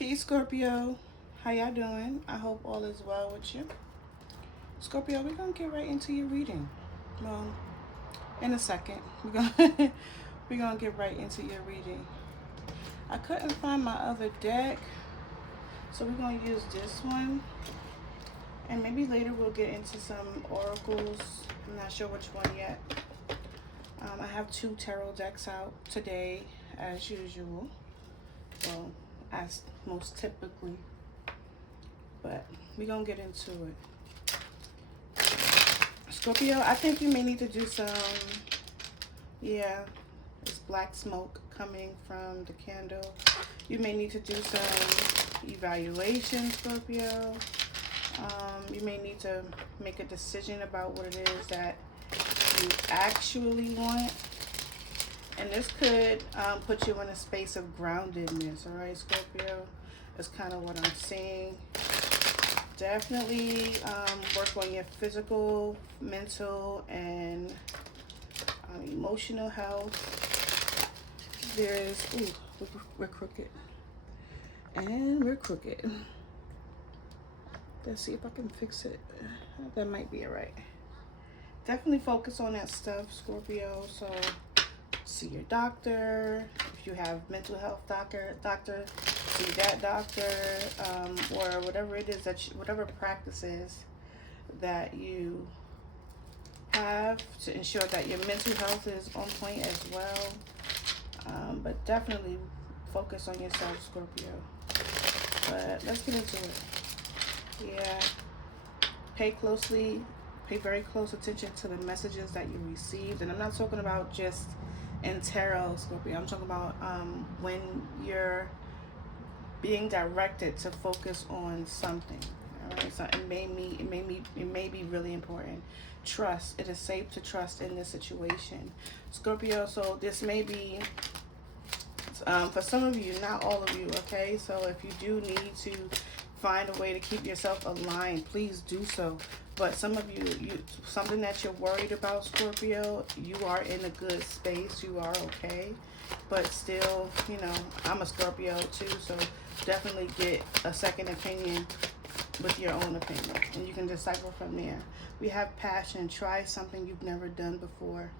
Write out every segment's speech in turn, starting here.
Peace, Scorpio. How y'all doing? I hope all is well with you. Scorpio, we're gonna get right into your reading. Well, in a second. We're gonna get right into your reading. I couldn't find my other deck, so we're gonna use this one. And maybe later we'll get into some oracles. I'm not sure which one yet. I have 2 tarot decks out today, as usual. Well, as most typically. But we're gonna get into it. Scorpio, I think you may need to do some, it's black smoke coming from the candle. You may need to do some evaluation, Scorpio. You may need to make a decision about what it is that you actually want. And this could put you in a space of groundedness, all right, Scorpio? That's kind of what I'm seeing. Definitely work on your physical, mental, and emotional health. There is, we're crooked. And we're crooked. Let's see if I can fix it. That might be all right. Definitely focus on that stuff, Scorpio. So see your doctor. If you have mental health doctor, see that doctor, or whatever it is that whatever practices that you have to ensure that your mental health is on point as well. But definitely focus on yourself, Scorpio. But let's get into it. Yeah, pay very close attention to the messages that you received. And I'm not talking about just in tarot, Scorpio. I'm talking about when you're being directed to focus on something. All right, so it may be really important. Trust. It is safe to trust in this situation, Scorpio. So this may be for some of you, not all of you. Okay, so if you do need to find a way to keep yourself aligned, please do so. But some of you, something that you're worried about, Scorpio, you are in a good space. You are okay. But still, I'm a Scorpio too, so definitely get a second opinion with your own opinion. And you can decipher from there. We have passion. Try something you've never done before.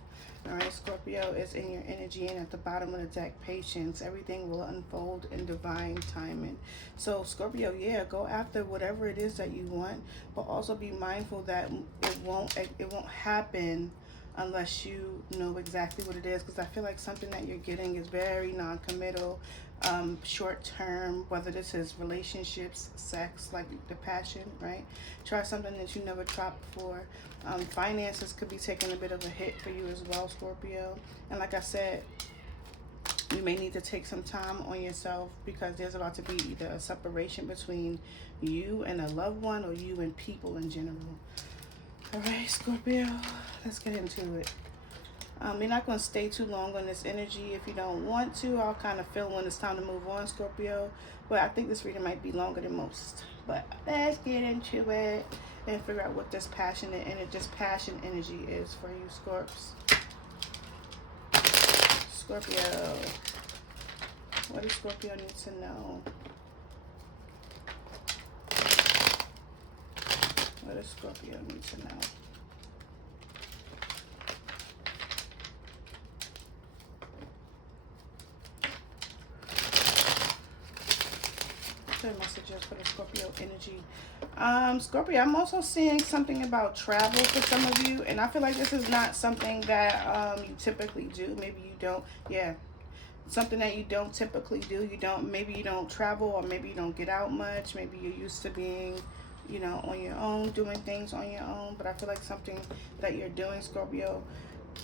All right, Scorpio is in your energy, and at the bottom of the deck, patience. Everything will unfold in divine timing. So, Scorpio, go after whatever it is that you want, but also be mindful that it won't happen unless you know exactly what it is. Because I feel like something that you're getting is very non-committal, short-term. Whether this is relationships, sex, like the passion, right? Try something that you never tried before. Finances could be taking a bit of a hit for you as well, Scorpio. And like I said, you may need to take some time on yourself because there's about to be either a separation between you and a loved one or you and people in general. All right, Scorpio, let's get into it. You're not going to stay too long on this energy if you don't want to. I'll kind of feel when it's time to move on, Scorpio. But I think this reading might be longer than most. But let's get into it and figure out what this passion energy is for you, Scorps. Scorpio. What does Scorpio need to know? What does Scorpio need to know? Messages for the Scorpio energy. Scorpio, I'm also seeing something about travel for some of you, and I feel like this is not something that you typically do. Maybe you don't. Something that you don't typically do. Maybe you don't travel, or maybe you don't get out much. Maybe you're used to being on your own, doing things on your own. But I feel like something that you're doing, Scorpio.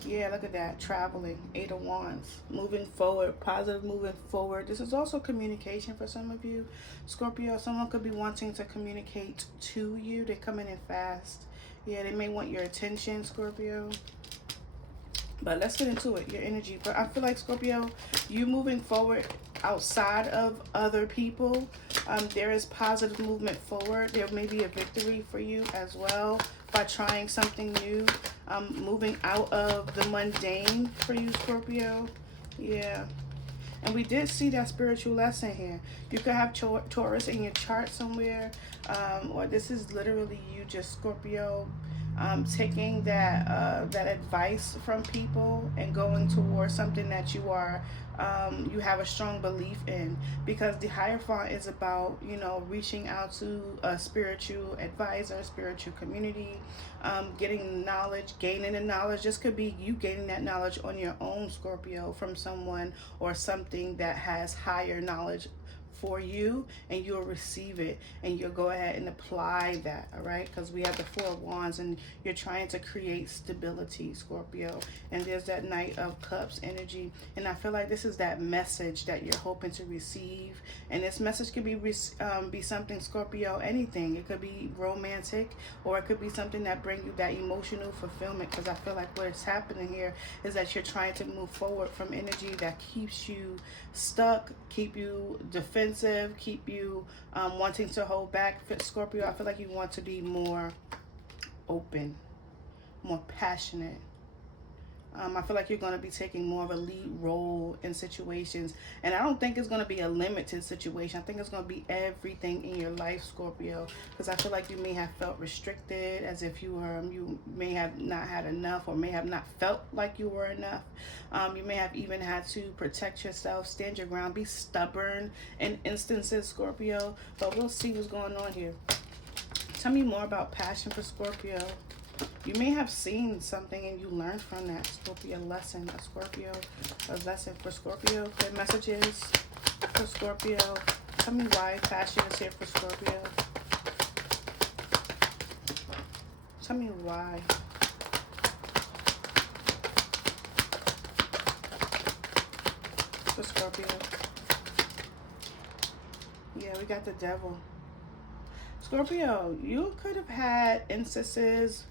Yeah, look at that. Traveling. 8 of Wands. Moving forward. Positive moving forward. This is also communication for some of you, Scorpio. Someone could be wanting to communicate to you. They're coming in fast. Yeah, they may want your attention, Scorpio. But let's get into it. Your energy. But I feel like, Scorpio, you moving forward outside of other people. There is positive movement forward. There may be a victory for you as well by trying something new. Moving out of the mundane for you, Scorpio. Yeah. And we did see that spiritual lesson here. You could have Taurus in your chart somewhere, or this is literally you, just Scorpio, taking that advice from people and going towards something that you have a strong belief in, because the Hierophant is about, reaching out to a spiritual advisor, spiritual community, getting knowledge, gaining the knowledge. This could be you gaining that knowledge on your own, Scorpio, from someone or something that has higher knowledge for you, and you'll receive it and you'll go ahead and apply that. All right, because we have the Four of Wands and you're trying to create stability, Scorpio, and there's that Knight of Cups energy, and I feel like this is that message that you're hoping to receive. And this message could be something, Scorpio, anything. It could be romantic, or it could be something that bring you that emotional fulfillment, because I feel like what's happening here is that you're trying to move forward from energy that keeps you stuck, keep you defensive, keep you wanting to hold back. Scorpio, I feel like you want to be more open, more passionate. I feel like you're going to be taking more of a lead role in situations. And I don't think it's going to be a limited situation. I think it's going to be everything in your life, Scorpio. Because I feel like you may have felt restricted, as if you may have not had enough, or may have not felt like you were enough. You may have even had to protect yourself, stand your ground, be stubborn in instances, Scorpio. But we'll see what's going on here. Tell me more about passion for Scorpio. You may have seen something and you learned from that, Scorpio. Lesson, a Scorpio, a lesson for Scorpio. Good messages for Scorpio. Tell me why passion is here for Scorpio. Tell me why. For Scorpio. Yeah, we got the Devil. Scorpio, you could have had instances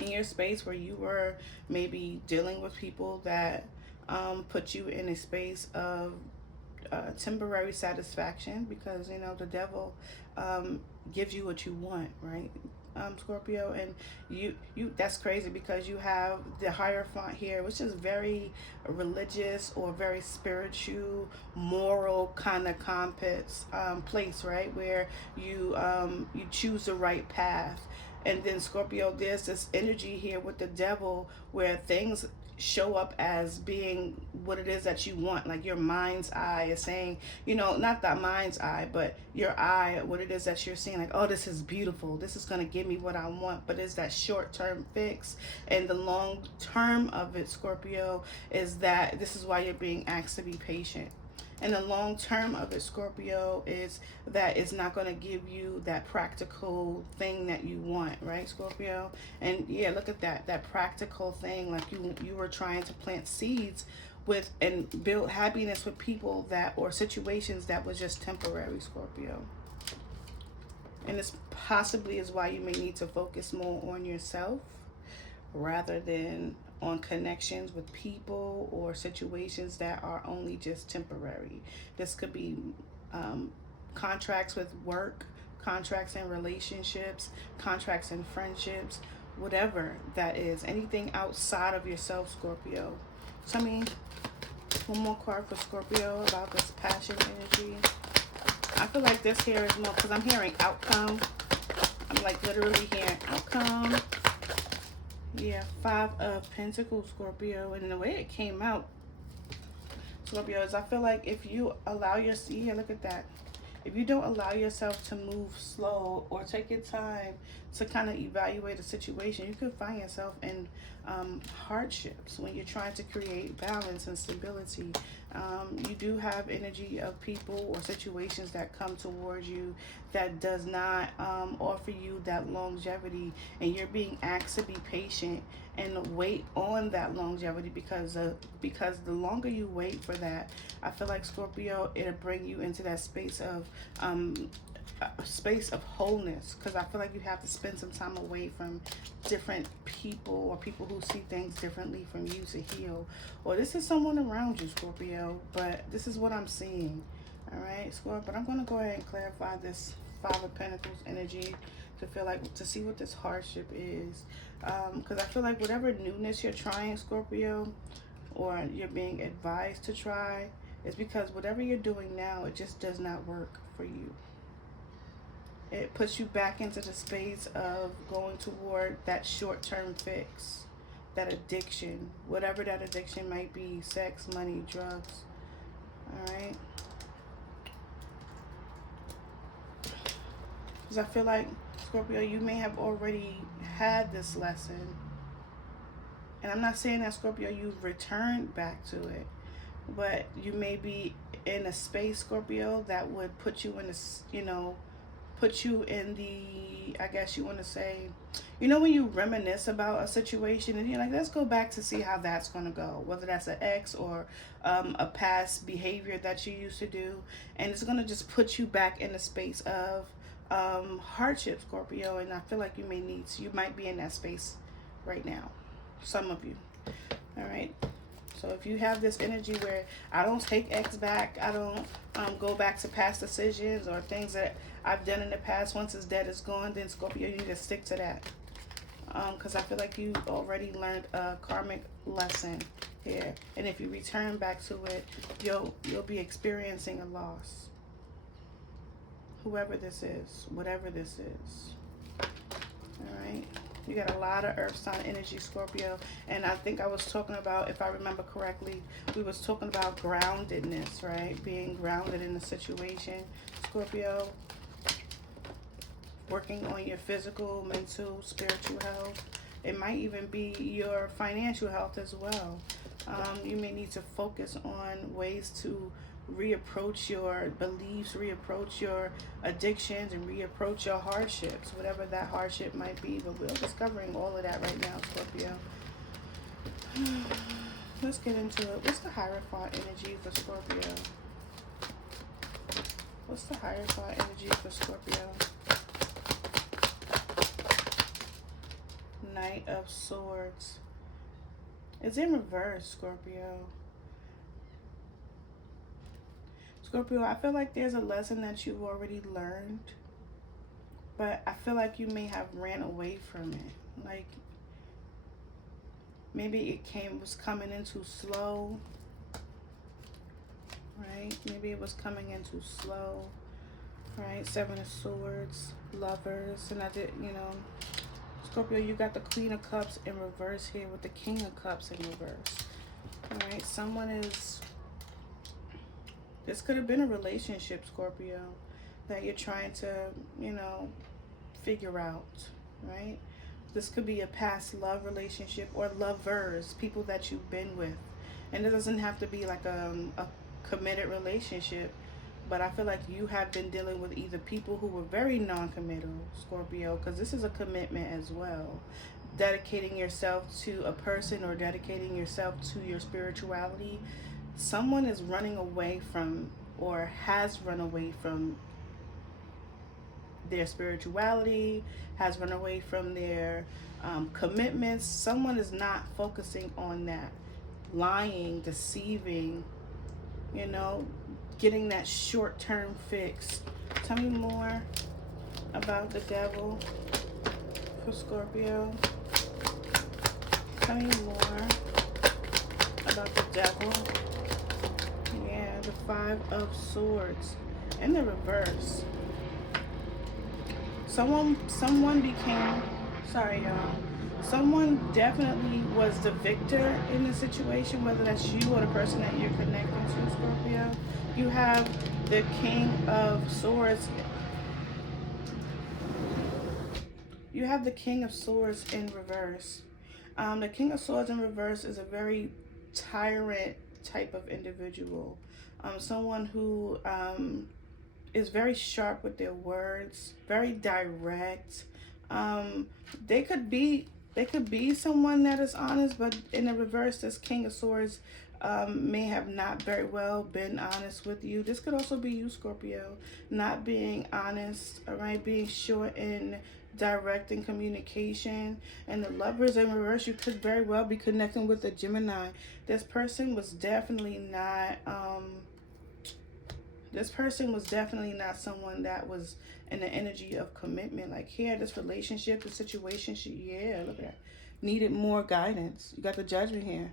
in your space where you were maybe dealing with people that put you in a space of temporary satisfaction, because the Devil gives you what you want, right, Scorpio? And you that's crazy, because you have the Hierophant here, which is very religious or very spiritual, moral kind of compass place, right, where you choose the right path. And then Scorpio, there's this energy here with the Devil where things show up as being what it is that you want. Like your mind's eye is saying, not that mind's eye, but your eye, what it is that you're seeing, like, oh, this is beautiful, this is going to give me what I want. But it's that short-term fix, and the long term of it, Scorpio, is that this is why you're being asked to be patient. And the long term of it, Scorpio, is that it's not going to give you that practical thing that you want, right, Scorpio? And yeah, look at that practical thing. Like you were trying to plant seeds with and build happiness with people or situations that was just temporary, Scorpio. And this possibly is why you may need to focus more on yourself rather than on connections with people or situations that are only just temporary. This could be contracts with work, contracts in relationships, contracts in friendships, whatever that is. Anything outside of yourself, Scorpio. Tell me one more card for Scorpio about this passion energy. I feel like this here is more, because I'm hearing outcome. I'm like literally hearing outcome. Yeah, Five of Pentacles, Scorpio. And the way it came out, Scorpio, is I feel like if you allow look at that. If you don't allow yourself to move slow or take your time to kind of evaluate a situation, you could find yourself in hardships when you're trying to create balance and stability. You do have energy of people or situations that come towards you that does not offer you that longevity, and you're being asked to be patient and wait on that longevity, because the longer you wait for that, I feel like, Scorpio, it'll bring you into that space of wholeness, because I feel like you have to spend some time away from different people or people who see things differently from you to heal. Or this is someone around you, Scorpio, but this is what I'm seeing. All right, Scorpio, but I'm going to go ahead and clarify this Five of Pentacles energy to see what this hardship is, because I feel like whatever newness you're trying, Scorpio, or you're being advised to try, is because whatever you're doing now, it just does not work for you. It puts you back into the space of going toward that short-term fix, that addiction, whatever that addiction might be, sex, money, drugs. All right. Because I feel like, Scorpio, you may have already had this lesson. And I'm not saying that, Scorpio, you've returned back to it. But you may be in a space, Scorpio, that would put you in this, put you in the, I guess you want to say, when you reminisce about a situation and you're like, let's go back to see how that's going to go, whether that's an ex or a past behavior that you used to do. And it's going to just put you back in the space of hardship, Scorpio. And I feel like you might be in that space right now. Some of you. All right. So if you have this energy where I don't take X back, I don't go back to past decisions or things that I've done in the past, once it's dead, it's gone, then Scorpio, you need to stick to that. Because I feel like you already learned a karmic lesson here. And if you return back to it, you'll be experiencing a loss. Whoever this is, whatever this is. All right. You got a lot of earth sign energy, Scorpio. And I think I was talking about, if I remember correctly, we was talking about groundedness, right? Being grounded in the situation, Scorpio. Working on your physical, mental, spiritual health. It might even be your financial health as well. You may need to focus on ways to reapproach your beliefs, reapproach your addictions, and reapproach your hardships, whatever that hardship might be. But we're discovering all of that right now, Scorpio. Let's get into it. What's the Hierophant energy for Scorpio? What's the Hierophant energy for Scorpio? Knight of Swords. It's in reverse, Scorpio. Scorpio, I feel like there's a lesson that you've already learned, but I feel like you may have ran away from it. Like, maybe it was coming in too slow, right? Maybe it was coming in too slow, right? Seven of Swords, Lovers, and I did, Scorpio, you got the Queen of Cups in reverse here with the King of Cups in reverse. All right, this could have been a relationship, Scorpio, that you're trying to, figure out, right? This could be a past love relationship or lovers, people that you've been with. And it doesn't have to be like a committed relationship. But I feel like you have been dealing with either people who were very non-committal, Scorpio, because this is a commitment as well. Dedicating yourself to a person or dedicating yourself to your spirituality. Someone is running away from or has run away from their spirituality, has run away from their commitments. Someone is not focusing on that. Lying, deceiving, getting that short-term fix. Tell me more about the Devil for Scorpio. Tell me more about the Devil. Yeah, the Five of Swords in the reverse. Someone became, sorry y'all, someone definitely was the victor in the situation, whether that's you or the person that you're connecting to, Scorpio. You have the King of Swords. You have the King of Swords in reverse. The King of Swords in reverse is a very tyrant type of individual. Someone who is very sharp with their words, very direct. They could be someone that is honest, but in the reverse, this King of Swords may have not very well been honest with you. This could also be you, Scorpio, not being honest, all right, being short and direct in communication. And the Lovers in reverse, you could very well be connecting with a Gemini. This person was definitely not someone that was in the energy of commitment. Like here, this relationship, the situation, yeah, look at that, needed more guidance. You got the Judgment here.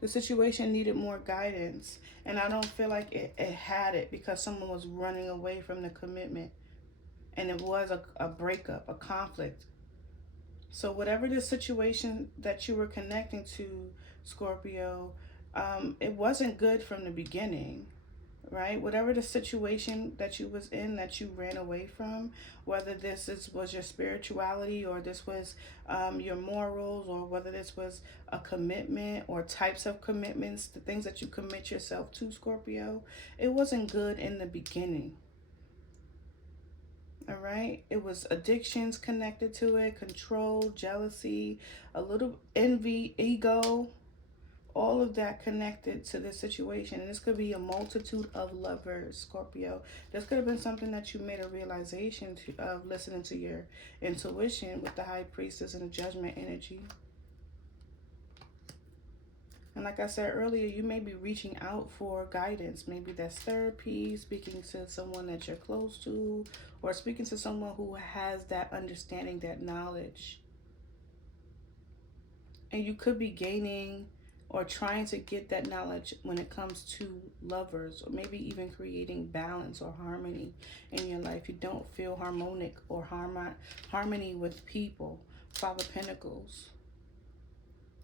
The situation needed more guidance. And I don't feel like it had it because someone was running away from the commitment. And it was a breakup, a conflict. So whatever the situation that you were connecting to, Scorpio, it wasn't good from the beginning, right? Whatever the situation that you was in that you ran away from, whether was your spirituality, or this was your morals, or whether this was a commitment or types of commitments, the things that you commit yourself to, Scorpio, it wasn't good in the beginning. All right, it was addictions connected to it, control, jealousy, a little envy, ego, all of that connected to this situation. And this could be a multitude of lovers, Scorpio. This could have been something that you made a realization of listening to your intuition with the High Priestess and the Judgment energy. And like I said earlier, you may be reaching out for guidance. Maybe that's therapy, speaking to someone that you're close to, or speaking to someone who has that understanding, that knowledge. And you could be gaining or trying to get that knowledge when it comes to lovers, or maybe even creating balance or harmony in your life. You don't feel harmonic or harmony with people. Five of Pentacles.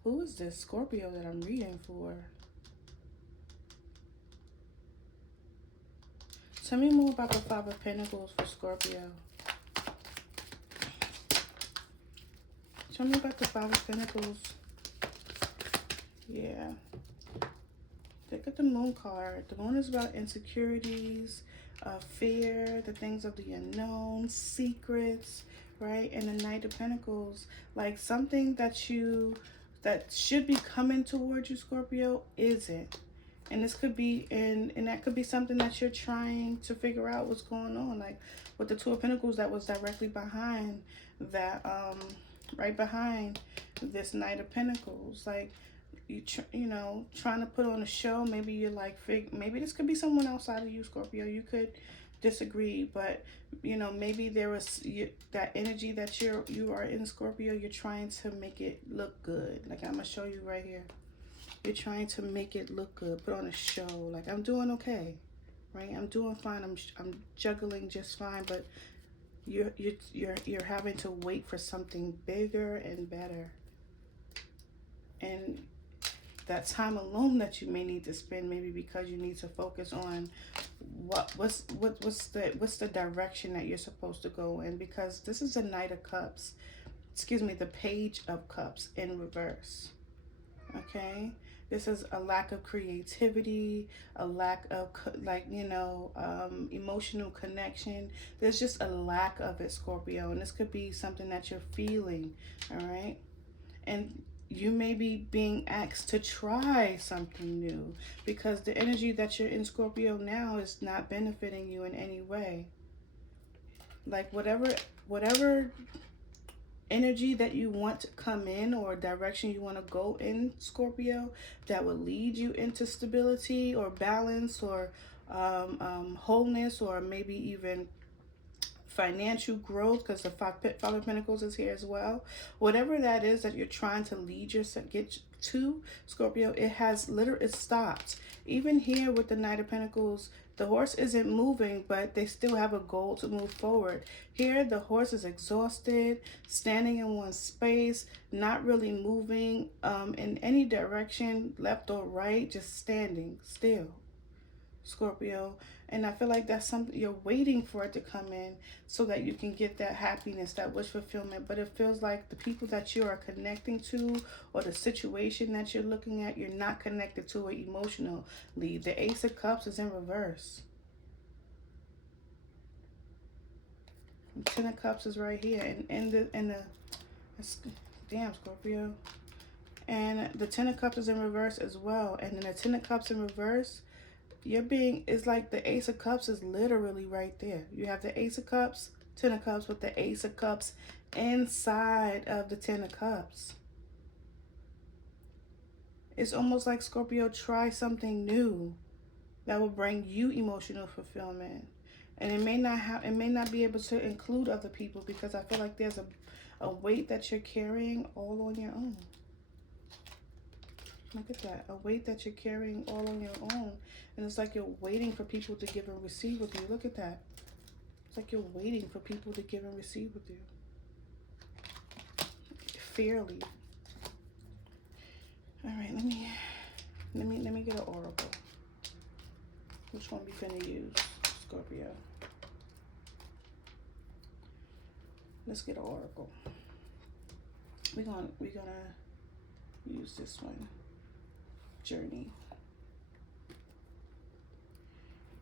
Who is this Scorpio that I'm reading for? Tell me more about the Five of Pentacles for Scorpio. Tell me about the Five of Pentacles. Yeah. Look at the Moon card. The Moon is about insecurities, fear, the things of the unknown, secrets, right? And the Knight of Pentacles, like something that should be coming towards you, Scorpio, isn't. And this could be, and that could be something that you're trying to figure out what's going on. Like with the Two of Pentacles, that was directly behind that, right behind this Knight of Pentacles. Like, you know, trying to put on a show. Maybe you're like, maybe this could be someone outside of you, Scorpio. You could disagree, but you know, maybe there was that energy that you are in, Scorpio. You're trying to make it look good. Like I'm gonna show you right here. You're trying to make it look good, put on a show. Like I'm doing okay, right? I'm doing fine. I'm juggling just fine, but you're having to wait for something bigger and better. And that time alone that you may need to spend, maybe because you need to focus on what's the direction that you're supposed to go in, because this is the Knight of Cups, excuse me, the Page of Cups in reverse. Okay, this is a lack of creativity, a lack of emotional connection. There's just a lack of it, Scorpio, and this could be something that you're feeling. All right, and you may be being asked to try something new because the energy that you're in, Scorpio, now is not benefiting you in any way. Like whatever energy that you want to come in, or direction you want to go in, Scorpio, that will lead you into stability or balance or wholeness, or maybe even financial growth, because the Five of Pentacles is here as well. Whatever that is that you're trying to lead yourself, get to, Scorpio, it stopped. Even here with the Knight of Pentacles, the horse isn't moving, but they still have a goal to move forward. Here, the horse is exhausted, standing in one space, not really moving in any direction, left or right, just standing still, Scorpio. And I feel like that's something you're waiting for it to come in so that you can get that happiness, that wish fulfillment. But it feels like the people that you are connecting to, or the situation that you're looking at, you're not connected to it emotionally. The Ace of Cups is in reverse. The Ten of Cups is right here, damn, Scorpio. And the Ten of Cups is in reverse as well. And then the Ten of Cups in reverse, is like the Ace of Cups is literally right there. You have the Ace of Cups, Ten of Cups, with the Ace of Cups inside of the Ten of Cups. It's almost like, Scorpio, try something new that will bring you emotional fulfillment. And it may not be able to include other people, because I feel like there's a weight that you're carrying all on your own. Look at that. A weight that you're carrying all on your own. And it's like you're waiting for people to give and receive with you. Look at that. It's like you're waiting for people to give and receive with you. Fairly. All right, let me get an oracle. Which one we finna use, Scorpio? Let's get an oracle. We're gonna use this one. Journey.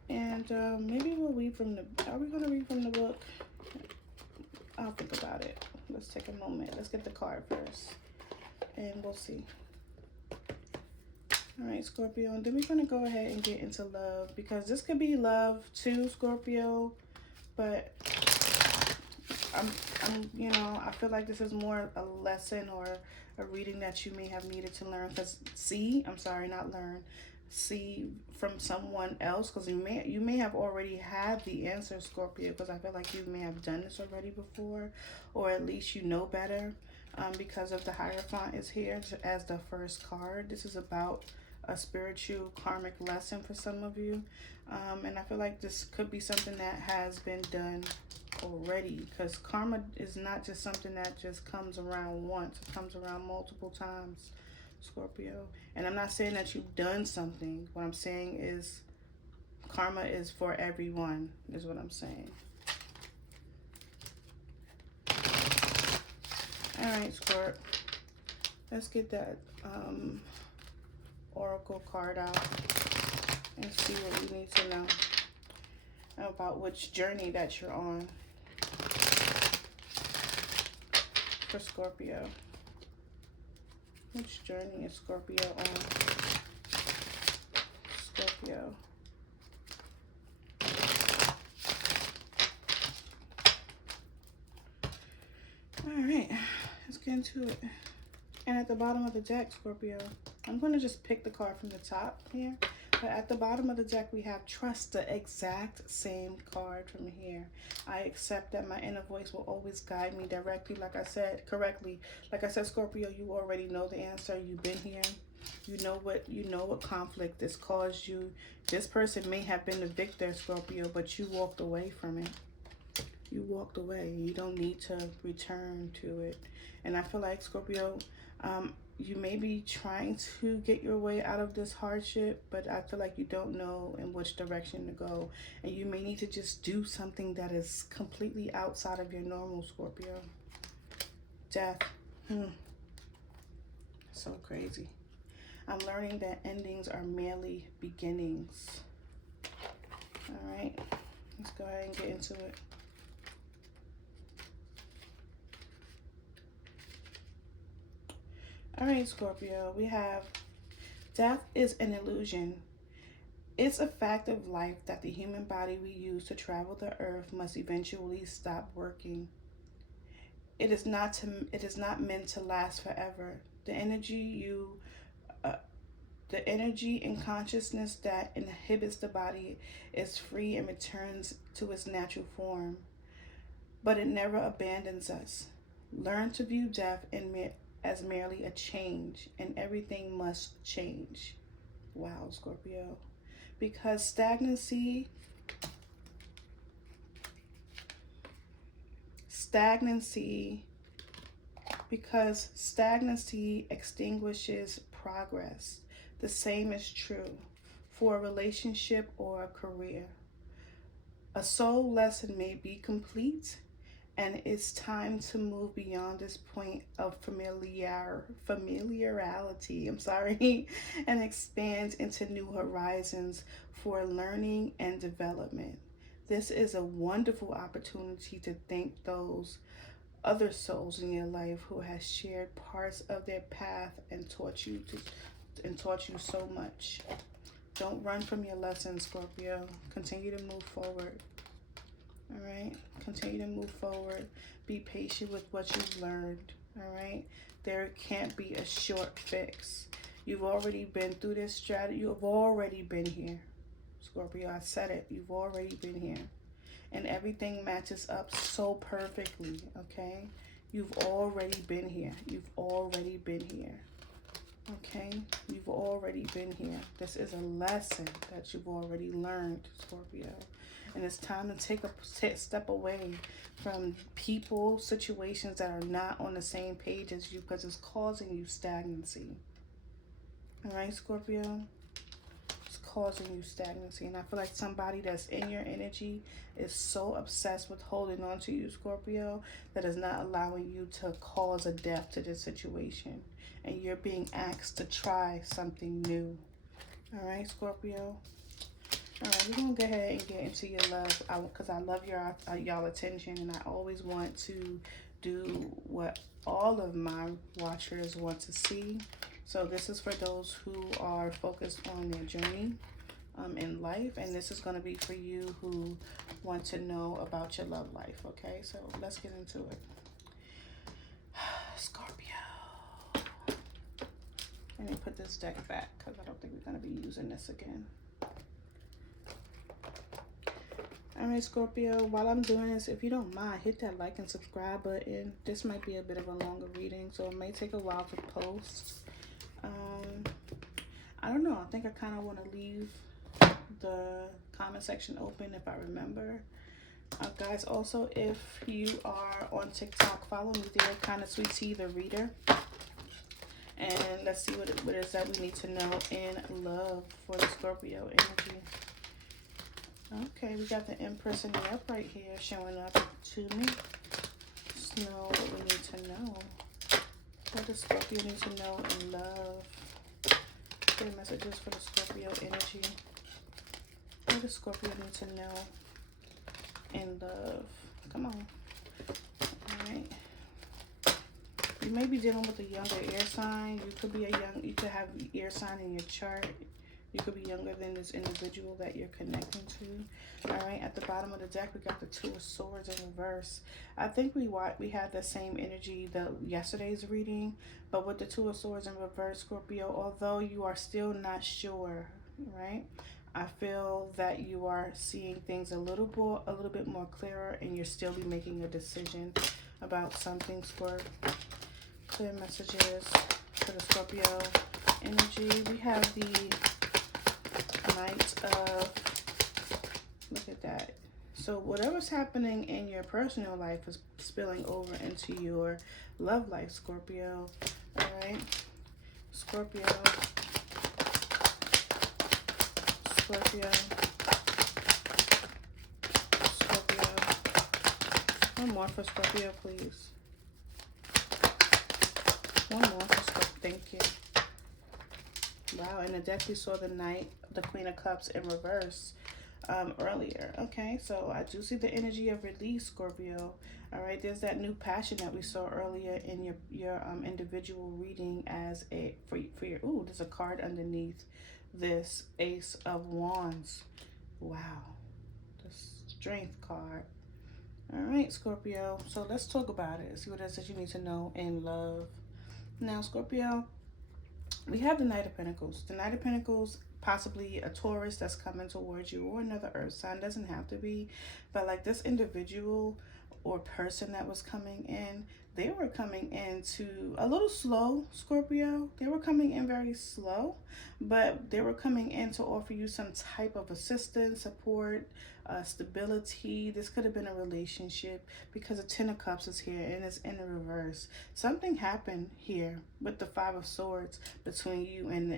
And maybe we'll read from the, are we gonna read from the book? I'll think about it. Let's take a moment. Let's get the card first. And we'll see. All right, Scorpio. And then we're gonna go ahead and get into love, because this could be love too, Scorpio. But I'm you know, I feel like this is more a lesson or a reading that you may have needed to learn. Because see from someone else, because you may have already had the answer, Scorpio, because I feel like you may have done this already before, or at least you know better, because of the Hierophant is here as the first card. This is about a spiritual karmic lesson for some of you, and I feel like this could be something that has been done already, because karma is not just something that just comes around once. It comes around multiple times, Scorpio. And I'm not saying that you've done something. What I'm saying is karma is for everyone, is what I'm saying. All right, Scorp. Let's get that oracle card out and see what we need to know about which journey that you're on for Scorpio. Which journey is Scorpio on? Scorpio. All right, let's get into it. And at the bottom of the deck, Scorpio, I'm going to just pick the card from the top here. But at the bottom of the deck, we have trust, the exact same card from here. I accept that my inner voice will always guide me directly. Like I said, correctly. Like I said, Scorpio, you already know the answer. You've been here. You know what conflict this caused you. This person may have been the victor, Scorpio, but you walked away from it. You walked away. You don't need to return to it. And I feel like, Scorpio, you may be trying to get your way out of this hardship, but I feel like you don't know in which direction to go. And you may need to just do something that is completely outside of your normal, Scorpio. Death. So crazy. I'm learning that endings are merely beginnings. All right. Let's go ahead and get into it. All right, Scorpio, we have death is an illusion. It's a fact of life that the human body we use to travel the earth must eventually stop working. It is not meant to last forever. The energy and consciousness that inhibits the body is free and returns to its natural form, but it never abandons us. Learn to view death as merely a change, and everything must change. Wow, Scorpio. Because stagnancy extinguishes progress. The same is true for a relationship or a career. A soul lesson may be complete, and it's time to move beyond this point of familiarity, and expand into new horizons for learning and development. This is a wonderful opportunity to thank those other souls in your life who has shared parts of their path and taught you so much. Don't run from your lessons, Scorpio. Continue to move forward. All right, continue to move forward. Be patient with what you've learned. All right, there can't be a short fix. You've already been through this strategy. You've already been here, Scorpio. I said it. You've already been here, and everything matches up so perfectly. Okay, you've already been here. You've already been here. Okay, you've already been here. This is a lesson that you've already learned, Scorpio. And it's time to take a step away from people, situations that are not on the same page as you, because it's causing you stagnancy. All right, Scorpio? It's causing you stagnancy. And I feel like somebody that's in your energy is so obsessed with holding on to you, Scorpio, that is not allowing you to cause a death to this situation. And you're being asked to try something new. All right, Scorpio? All right, we're going to go ahead and get into your love, because I love your y'all attention, and I always want to do what all of my watchers want to see. So this is for those who are focused on their journey in life, and this is going to be for you who want to know about your love life. Okay, so let's get into it. Scorpio. Let me put this deck back because I don't think we're going to be using this again. All right, Scorpio, while I'm doing this, if you don't mind, hit that like and subscribe button. This might be a bit of a longer reading, so it may take a while to post. I don't know. I think I kind of want to leave the comment section open if I remember. Guys, also, if you are on TikTok, follow me there, Kind of Sweet Tea, the reader. And let's see what it is that we need to know in love for the Scorpio energy. Okay, we got the Empress and the Upright here showing up to me. Just know what we need to know. What does Scorpio need to know in love? Clear messages for the Scorpio energy. What does Scorpio need to know in love? Come on. Alright. You may be dealing with a younger air sign. You could be you could have air sign in your chart. You could be younger than this individual that you're connecting to. All right, at the bottom of the deck, we got the Two of Swords in reverse. I think we had the same energy yesterday's reading, but with the Two of Swords in reverse, Scorpio, although you are still not sure, right? I feel that you are seeing things a little bit more clearer, and you're still be making a decision about something, Scorpio. Clear messages for the Scorpio energy. We have the Knight of, look at that. So whatever's happening in your personal life is spilling over into your love life, Scorpio. All right, Scorpio. Scorpio. Scorpio. One more for Scorpio, please. One more for Scorpio. Thank you. Wow, and the deck we saw the Queen of Cups in reverse earlier. Okay, so I do see the energy of release, Scorpio. All right, there's that new passion that we saw earlier in your individual reading as for your. Ooh, there's a card underneath this Ace of Wands. Wow, the Strength card. All right, Scorpio. So let's talk about it. See what it is that you need to know in love. Now, Scorpio, we have the Knight of Pentacles. The Knight of Pentacles, possibly a Taurus that's coming towards you, or another earth sign. Doesn't have to be, but like this individual or person that was coming in, they were coming in to a little slow, Scorpio. They were coming in very slow, but they were coming in to offer you some type of assistance, support, stability. This could have been a relationship, because the Ten of Cups is here and it's in the reverse. Something happened here with the Five of Swords between you and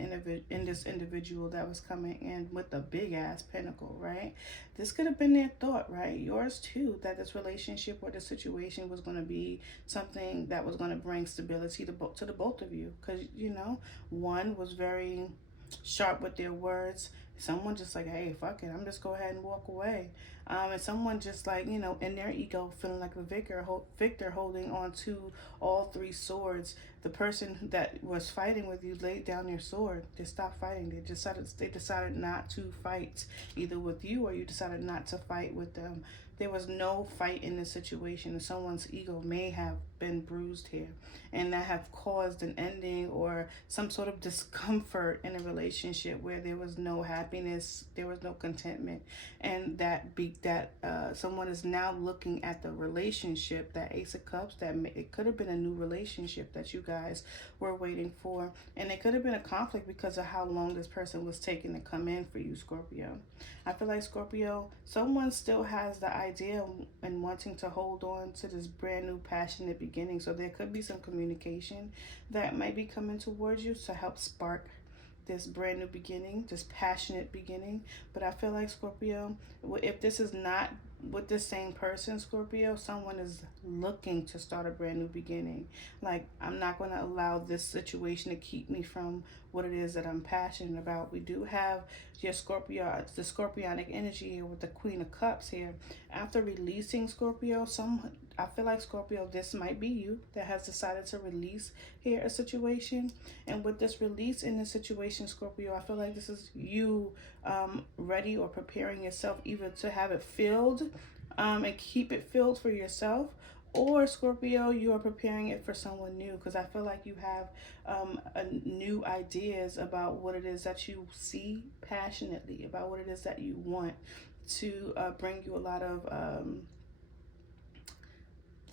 this individual that was coming in with the big ass pentacle, right? This could have been their thought, right? Yours too, that this relationship or the situation was going to be something that was going to bring stability to the both of you, because you know, one was very sharp with their words. Someone just like, hey, fuck it, I'm just go ahead and walk away. And someone just like, you know, in their ego, feeling like the victor holding on to all three swords. The person that was fighting with you laid down their sword. They stopped fighting. They decided not to fight either with you, or you decided not to fight with them. There was no fight in this situation. Someone's ego may have been bruised here, and that have caused an ending or some sort of discomfort in a relationship where there was no happiness happiness, there was no contentment, and someone is now looking at the relationship, that Ace of Cups, it could have been a new relationship that you guys were waiting for, and it could have been a conflict because of how long this person was taking to come in for you, Scorpio. I feel like, Scorpio, someone still has the idea and wanting to hold on to this brand new passionate beginning. So there could be some communication that might be coming towards you to help spark this brand new beginning, this passionate beginning. But I feel like, Scorpio, if this is not with the same person, Scorpio, someone is looking to start a brand new beginning. Like, I'm not going to allow this situation to keep me from what it is that I'm passionate about. We do have your Scorpio, the Scorpionic energy here with the Queen of Cups here. After releasing, Scorpio, I feel like, Scorpio, this might be you that has decided to release here a situation. And with this release in the situation, Scorpio, I feel like this is you ready or preparing yourself either to have it filled and keep it filled for yourself, or, Scorpio, you are preparing it for someone new, because I feel like you have new ideas about what it is that you see passionately, about what it is that you want to bring you a lot of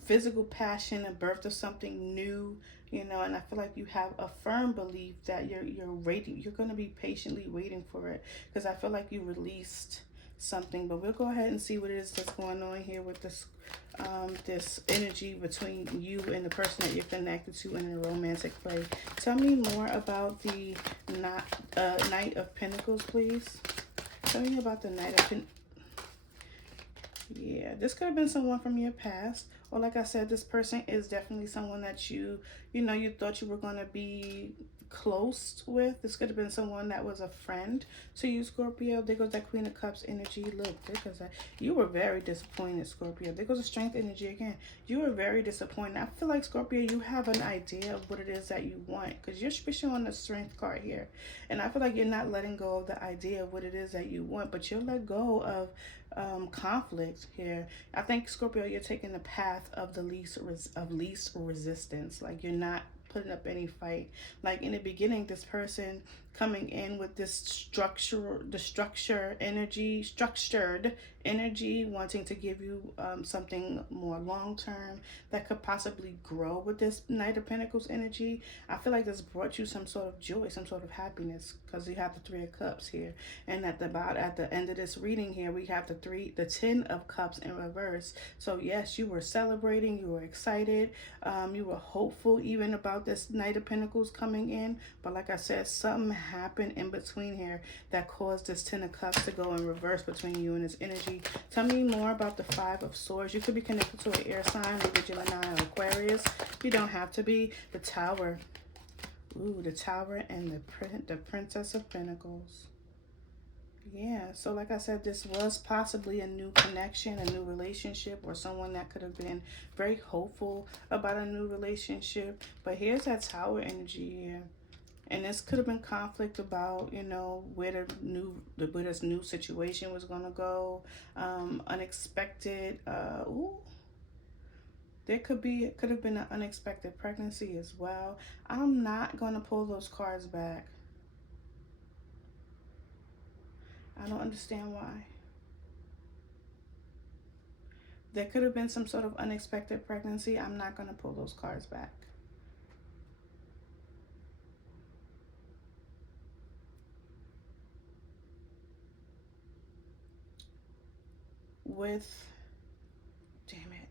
physical passion and birth of something new, you know. And I feel like you have a firm belief that you're going to be patiently waiting for it, because I feel like you released something. But we'll go ahead and see what it is that's going on here with this energy between you and the person that you're connected to in a romantic play. Tell me more about the Knight of Pentacles, please. Tell me about the Knight of Pentacles. Yeah, this could have been someone from your past. Or, like I said, this person is definitely someone that you thought you were going to be close with. This could have been someone that was a friend to you, Scorpio. There goes that Queen of Cups energy. Look, there goes that. You were very disappointed, Scorpio. There goes the Strength energy again. You were very disappointed. I feel like, Scorpio, you have an idea of what it is that you want, because you're showing the Strength card here. And I feel like you're not letting go of the idea of what it is that you want, but you'll let go of conflict here. I think, Scorpio, you're taking the path of the least resistance. Like, you're not putting up any fight. Like, in the beginning, this person coming in with this structured energy, wanting to give you something more long-term that could possibly grow with this Knight of Pentacles energy. I feel like this brought you some sort of joy, some sort of happiness, because you have the Three of Cups here. And at the end of this reading here, we have the 10 of Cups in reverse. So yes, you were celebrating, you were excited, you were hopeful even about this Knight of Pentacles coming in. But like I said, something happened in between here that caused this 10 of Cups to go in reverse between you and this energy. Tell me more about the 5 of Swords. You could be connected to an air sign, maybe Gemini or Aquarius. You don't have to be. The Tower. Ooh, the Tower and the Princess of Pentacles. Yeah, so like I said, this was possibly a new connection, a new relationship, or someone that could have been very hopeful about a new relationship. But here's that Tower energy here. And this could have been conflict about, you know, where this new situation was going to go. Unexpected. Ooh. There could have been an unexpected pregnancy as well. I'm not going to pull those cards back. I don't understand why. There could have been some sort of unexpected pregnancy. I'm not going to pull those cards back. Damn it.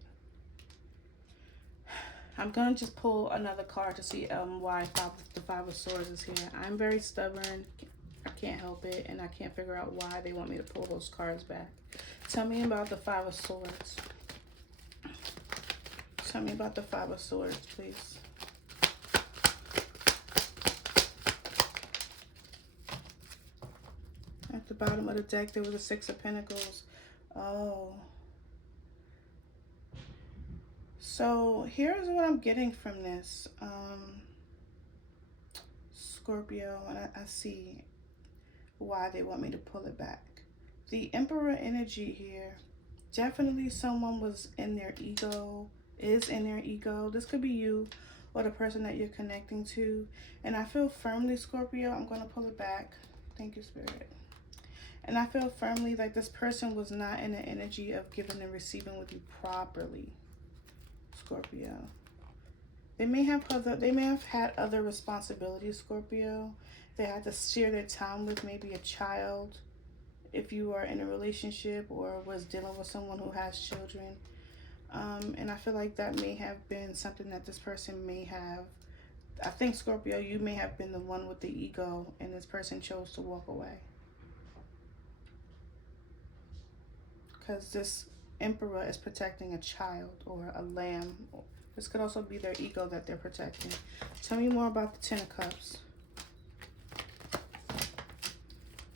I'm going to just pull another card to see why the Five of Swords is here. I'm very stubborn. I can't help it, and I can't figure out why they want me to pull those cards back. Tell me about the Five of Swords. Tell me about the Five of Swords, please. At the bottom of the deck, there was a Six of Pentacles. Oh. So here's what I'm getting from this. Scorpio, and I see why they want me to pull it back. The Emperor energy here. Definitely someone was in their ego, is in their ego. This could be you or the person that you're connecting to. And I feel firmly, Scorpio, I'm going to pull it back. Thank you, Spirit. And I feel firmly like this person was not in the energy of giving and receiving with you properly, Scorpio. They may have had other responsibilities, Scorpio. They had to share their time with maybe a child if you are in a relationship or was dealing with someone who has children. And I feel like that may have been something that this person may have. I think, Scorpio, you may have been the one with the ego and this person chose to walk away. Because this Emperor is protecting a child or a lamb. This could also be their ego that they're protecting. Tell me more about the Ten of Cups.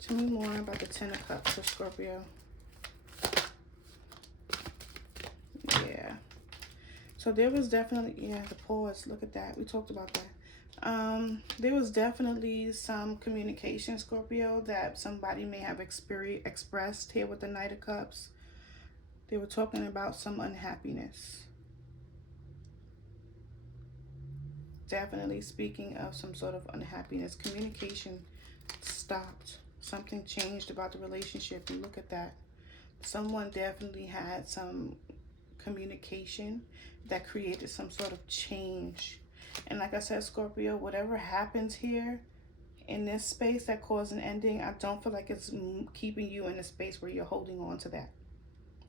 Tell me more about the Ten of Cups for Scorpio. Yeah. So there was definitely, yeah, the pause. Look at that. We talked about that. There was definitely some communication, Scorpio, that somebody may have expressed here with the Knight of Cups. They were talking about some unhappiness. Definitely speaking of some sort of unhappiness. Communication stopped. Something changed about the relationship. And look at that. Someone definitely had some communication that created some sort of change. And like I said, Scorpio, whatever happens here in this space that caused an ending, I don't feel like it's keeping you in a space where you're holding on to that,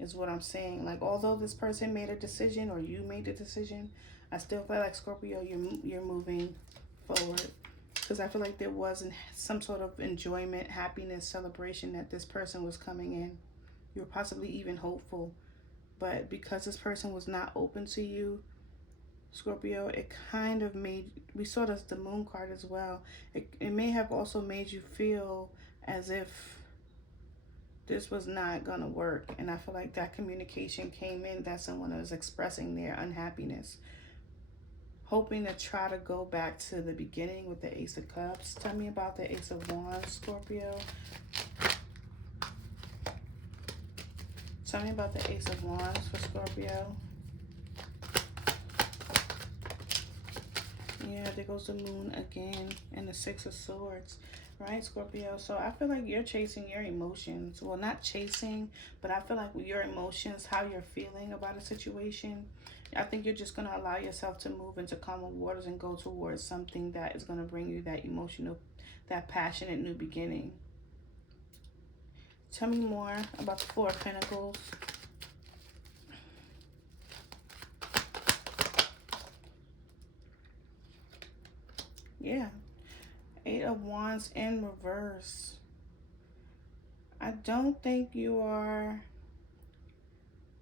is what I'm saying. Like, although this person made a decision or you made a decision, I still feel like, Scorpio, you're moving forward. Because I feel like there wasn't some sort of enjoyment, happiness, celebration that this person was coming in. You were possibly even hopeful. But because this person was not open to you, Scorpio, it kind of made, we saw this, the Moon card as well. It may have also made you feel as if this was not going to work. And I feel like that communication came in, that someone was expressing their unhappiness, hoping to try to go back to the beginning with the Ace of Cups. Tell me about the Ace of Wands, Scorpio. Tell me about the Ace of Wands for Scorpio. Yeah, there goes the Moon again and the Six of Swords, right, Scorpio? So I feel like you're chasing your emotions. Well, not chasing, but I feel like with your emotions, how you're feeling about a situation, I think you're just going to allow yourself to move into calmer waters and go towards something that is going to bring you that emotional, that passionate new beginning. Tell me more about the Four of Pentacles. Yeah. Eight of Wands in reverse. I don't think you are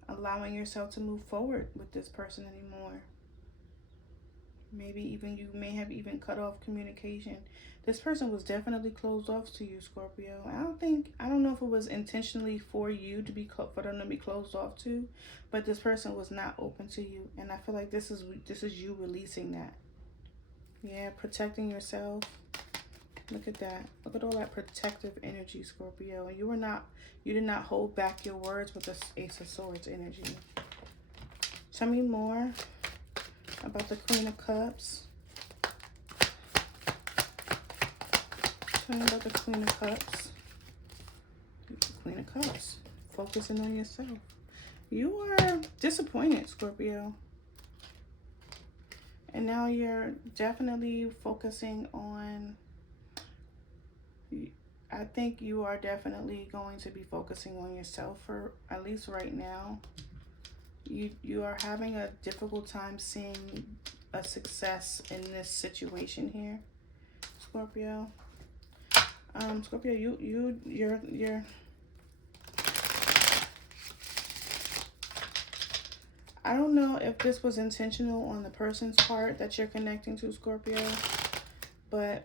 allowing yourself to move forward with this person anymore. Maybe even you may have even cut off communication. This person was definitely closed off to you, Scorpio. I don't know if it was intentionally for you to be, for them to be closed off to, but this person was not open to you. And I feel like this is you releasing that. Yeah, protecting yourself. Look at that. Look at all that protective energy, Scorpio. And you did not hold back your words with this Ace of Swords energy. Tell me more about the Queen of Cups. Tell me about the Queen of Cups. The Queen of Cups. Focusing on yourself. You are disappointed, Scorpio. And now you're definitely focusing on, I think you are definitely going to be focusing on yourself for at least right now. You are having a difficult time seeing a success in this situation here, Scorpio. Scorpio, you're I don't know if this was intentional on the person's part that you're connecting to, Scorpio, but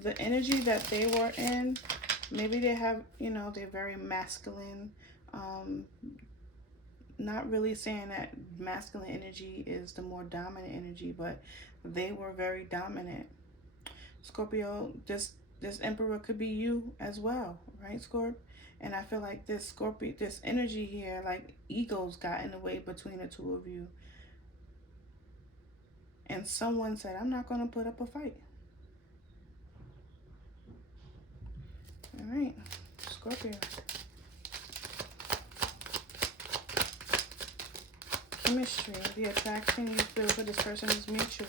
the energy that they were in, maybe they have, you know, they're very masculine. Not really saying that masculine energy is the more dominant energy, but they were very dominant. Scorpio, this Emperor could be you as well, right, Scorp? And I feel like this Scorpio, this energy here, like egos got in the way between the two of you. And someone said, I'm not going to put up a fight. All right, Scorpio. Chemistry. The attraction you feel for this person is mutual.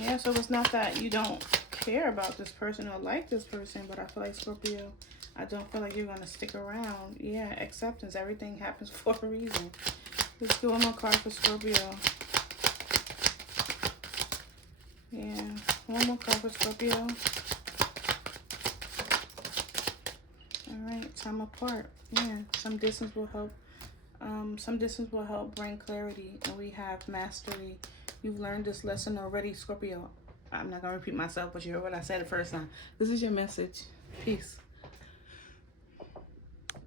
Yeah, so it's not that you don't care about this person or like this person, but I feel like, Scorpio, I don't feel like you're going to stick around. Yeah, acceptance. Everything happens for a reason. Let's do one more card for Scorpio. Yeah, one more card for Scorpio. Alright, time apart. Yeah, some distance will help. Some distance will help bring clarity. And we have mastery. You've learned this lesson already, Scorpio. I'm not going to repeat myself, but you heard what I said the first time. This is your message. Peace.